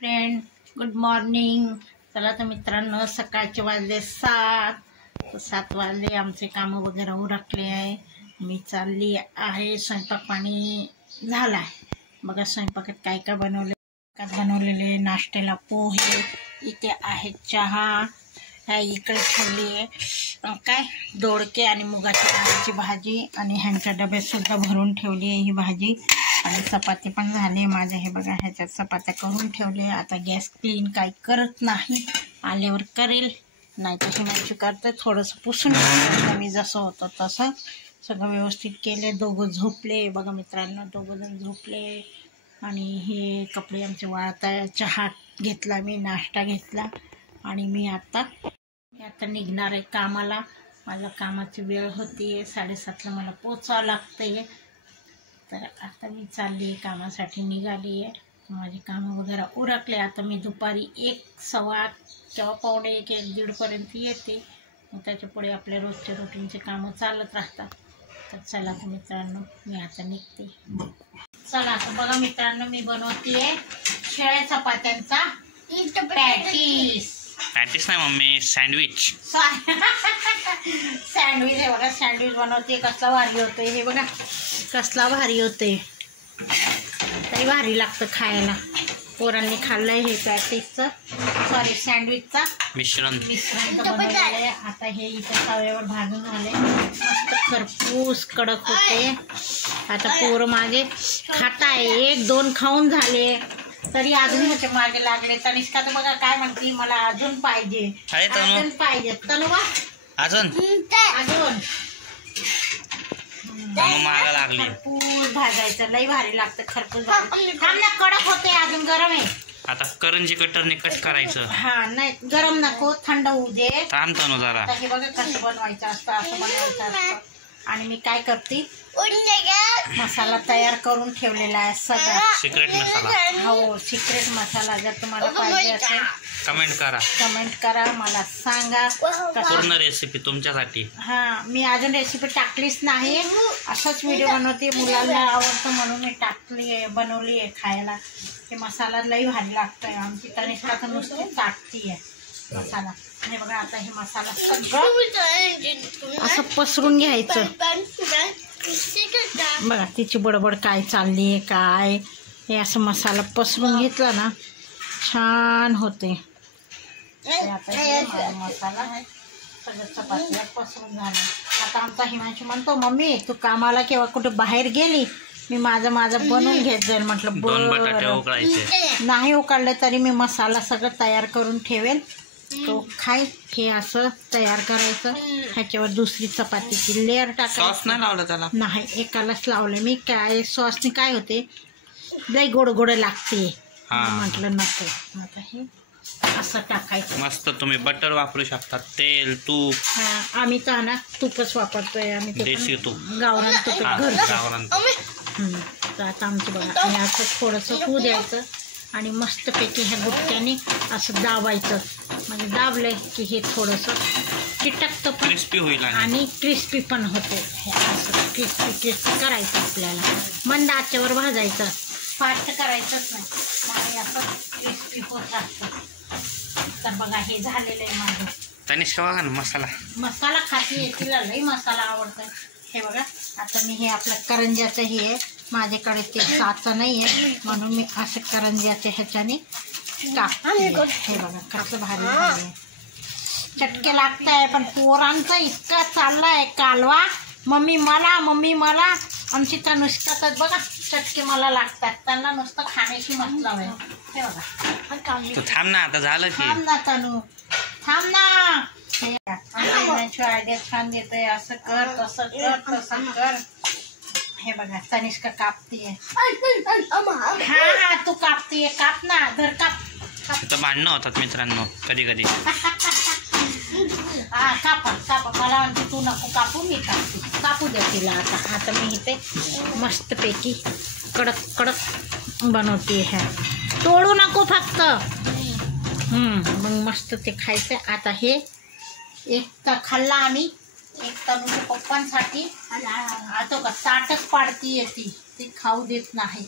Friend, good morning. चला तर मित्रांनो, सकाळचे वाजले 7 वाजले. आमचे कामं वगैरे उरकले आहे. मी चालली आहे. स्वयंपाक पाणी झाला आहे. बघा स्वयंपाकात काय काय बनवलेले. नाश्त्याला पोहे, इथे आहे चहा, ह्या इकडे ठेवली आहे काय दोडके आणि मुगाची डाळीची भाजी, आणि ह्यांच्या डब्यात सुद्धा भरून ठेवली आहे ही भाजी. आणि चपाती पण झाली माझ्या. हे बघा ह्याच्यात चपात्या करून ठेवले. आता गॅस क्लीन काही करत नाही, आल्यावर करेल. नाही तशी मॅची करते. थोडंसं पुसून मी जसं होतं तसं सगळं व्यवस्थित केले. दोघं झोपले. बघा मित्रांनो, दोघंजण झोपले. आणि हे कपडे आमचे वाळत आहे. चहा घेतला मी, नाश्ता घेतला, आणि मी आता निघणार आहे कामाला. माझ्या कामाची वेळ होती. 7:30ला मला पोचावं लागते. तर आता मी चालली आहे कामासाठी, निघाली आहे. माझे कामं वगैरे उरकले. आता मी दुपारी 1, 1:15 किंवा 1:45, 1:30पर्यंत येते. मग त्याच्या पुढे आपल्या रोजच्या रुटीनचे कामं चालत राहतात. तर चला तर मित्रांनो, मी आता निघते. चला आता बघा मित्रांनो, मी बनवते शेळ्या चपात्यांचा पॅटीस नाही मम्मी, सँडविच. सँडविच आहे बघा. सँडविच बनवते. कसला भारी होते हे बघा, कसला भारी होते. तरी भारी लागतं खायला. पोरांनी खाल्लंय हे पॅटीसचं, सॉरी सँडविचचा मिश्रण बनवलेलं आहे. आता हे इथं तव्यावर भाजून झाले, मस्त खरपूस कडक होते. आता पोरं मागे खाताय. 1-2 खाऊन झाले तरी अजून ह्याचे मागे लागले. तनिष्का तर बघा काय म्हणते, मला अजून पाहिजे, अजून पाहिजे. तनुवा अजून मागा लागली. खरपूस भाजायचं, लई भारी लागतं खरपूस भाजी. थांब ना, कडक होते, अजून गरम आहे. आता करंजी कटरने कट करायचं. हा नाही, गरम नको, थंड होऊ दे. थांब तनु जरा. हे बघा कसं बनवायचं असतं, असं बनवायचं असतं. आणि मी काय करते, मसाला तयार करून ठेवलेला आहे सगळा. सिक्रेट मसाला. हो, सिक्रेट मसाला. जर तुम्हाला पाहिजे असेल कमेंट करा, मला सांगा. पूर्ण रेसिपी तुमच्यासाठी. हा, मी अजून रेसिपी टाकलीच नाही, असंच व्हिडिओ बनवते. मुलांना आवडतं म्हणून मी बनवली आहे खायला. हे मसाला लई भारी लागतोय. आमची तनिष्का तर नुसती टाकती आहे मसाला. हे बघा आता हे मसाला सगळं असं पसरून घ्यायचं. बघा तिची बडबड काय चालली आहे काय. हे असं मसाला पसरून घेतला ना, छान होते. आता हे मसाला सगळं चपातीला पसरून झालं. आता आमचा हिमांशू म्हणतो, मम्मी तू कामाला किंवा कुठे बाहेर गेली, मी माझं बनवून घेत जाईल. म्हटलं बरं. नाही उकाळलं तरी मी मसाला सगळं तयार करून ठेवेल, तो खाय. हे असं तयार करायचं. ह्याच्यावर दुसरी चपातीची लेअर टाकायची. नाही लावलं त्याला, नाही, एकालाच लावलं मी. काय सॉसने काय होते, लई गोड लागते. म्हटलं नको. आता हे असं टाकायचं. मस्त तुम्ही बटर वापरू शकता, तेल, तूप. आम्ही तर ना तूपच वापरतोय. आम्ही देशी तूप, गावरान तूप, गावरान. तर आता आमचं बघा, हे असं थोडंसं होऊ द्यायचं, आणि मस्तपैकी ह्या गुटक्याने असं दाबायचं. म्हणजे दाबलंय की हे थोडंसं चिटकतं पण, क्रिस्पी होईल आणि क्रिस्पी पण होते. हे असं क्रिस्पी करायचं आपल्याला. मंद आचेवर भाजायचं, फास्ट करायचंच नाही, मग असं क्रिस्पी होत राहतं. तर बघा हे झालेलं आहे माझं. तनिष्का बघा ना, मसाला खाती, तिला लई मसाला आवडतं. हे बघा आता मी हे आपलं करंज्याचं हे आहे. माझ्याकडे ते साचं नाही आहे, म्हणून मी असं करंज्याच्या ह्याच्याने टाकते. हे बघा कसं भारी झालं. चटके लागत आहे, पण पोरांचा इतका चालला आहे कालवा. मम्मी मला. आमची तनुष्का तर बघा चटके मला लागतात. त्यांना नुसतं खाण्याची मतलब आहे. हे बघा, थांब ना, आता झालं की. थांब ना तनू, थांब ना. आयडिया छान देतोय. असं कर, तसं कर. हे बघा तनिष्का कापतीये. हा तू कापतीये, काप ना, धर काप. भांडणं होतात मित्रांनो कधी. हा कापा. मला म्हणते तू नको कापू, मी कापू दे तिला. आता मी इथे मस्तपैकी कडक बनवते. ह्या तोडू नको फक्त. मग मस्त ते खायचं. आता हे एक तर खाल्ला आम्ही, एक तनुच्या पप्पांसाठी. आता का ताटच पाडती येते, ते खाऊ देत नाही.